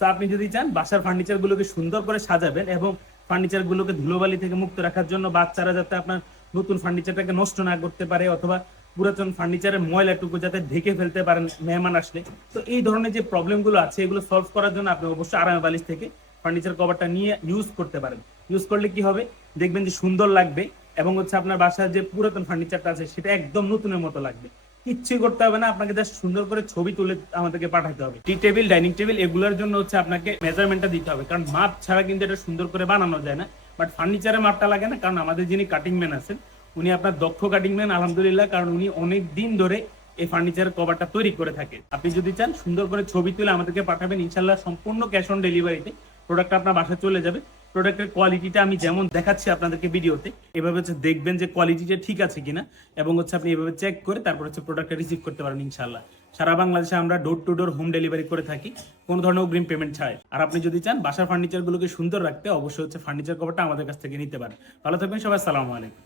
তো আপনি যদি চান বাসার ফার্নিচার গুলোকে সুন্দর করে সাজাবেন এবং ফার্নিচার গুলোকে ধুলোবালি থেকে মুক্ত রাখার জন্য বাচ্চারা যাতে আপনার নতুন ফার্নিচারটাকে নষ্ট না করতে পারে অথবা পুরাতন ফার্নিচারের ময়লাটুকু যাতে ঢেকে ফেলতে পারেন মেহমান আসলে, তো এই ধরনের যে প্রবলেম গুলো আছে এগুলো সলভ করার জন্য আপনি অবশ্যই আরামে বালিশ থেকে ফার্নিচার কভারটা নিয়ে ইউজ করতে পারেন। ইউজ করলে কি হবে, দেখবেন যে সুন্দর লাগবে এবং আপনার বাসার যে পুরাতন ফার্নিচারটা আছে সেটা একদম নতুনের মতো লাগবে। কিচ্ছুই করতে হবে না, আপনাকে জাস্ট সুন্দর করে ছবি তুলে আমাদেরকে পাঠাতে হবে। টি টেবিল, ডাইনিং টেবিল এগুলোর জন্য আপনাকে মেজারমেন্টটা দিতে হবে, কারণ মাপ ছাড়া কিন্তু এটা সুন্দর করে বানানো যায় না। বাট ফার্নিচারের মাপটা লাগে না, কারণ আমাদের যিনি কাটিং ম্যান আছেন উনি আপনার দক্ষ কাটিং ম্যান আলহামদুলিল্লাহ, কারণ উনি অনেক দিন ধরে এই ফার্নিচারের কভারটা তৈরি করে থাকে। আপনি যদি চান সুন্দর করে ছবি তুলে আমাদেরকে পাঠাবেন, ইনশাল্লাহ সম্পূর্ণ ক্যাশ অন ডেলিভারিতে প্রোডাক্ট আপনার বাসায় চলে যাবে। প্রোডাক্টের কোয়ালিটিটা আমি যেমন দেখাচ্ছি আপনাদেরকে ভিডিওতে, এভাবে দেখবেন যে কোয়ালিটিটা ঠিক আছে কিনা এবং আপনি এভাবে চেক করে তারপর প্রোডাক্টটা রিসিভ করতে পারেন ইনশাল্লাহ। সারা বাংলাদেশে আমরা door to door home delivery করে থাকি, কোনো ধরনের অগ্রিম পেমেন্ট ছাড়াই। আর আপনি যদি চান বাসার ফার্নিচার গুলোকে সুন্দর রাখতে অবশ্যই ফার্নিচার কভারটা আমাদের কাছ থেকে নিতে পারেন। ভালো থাকবেন সবাই, আসসালামু আলাইকুম।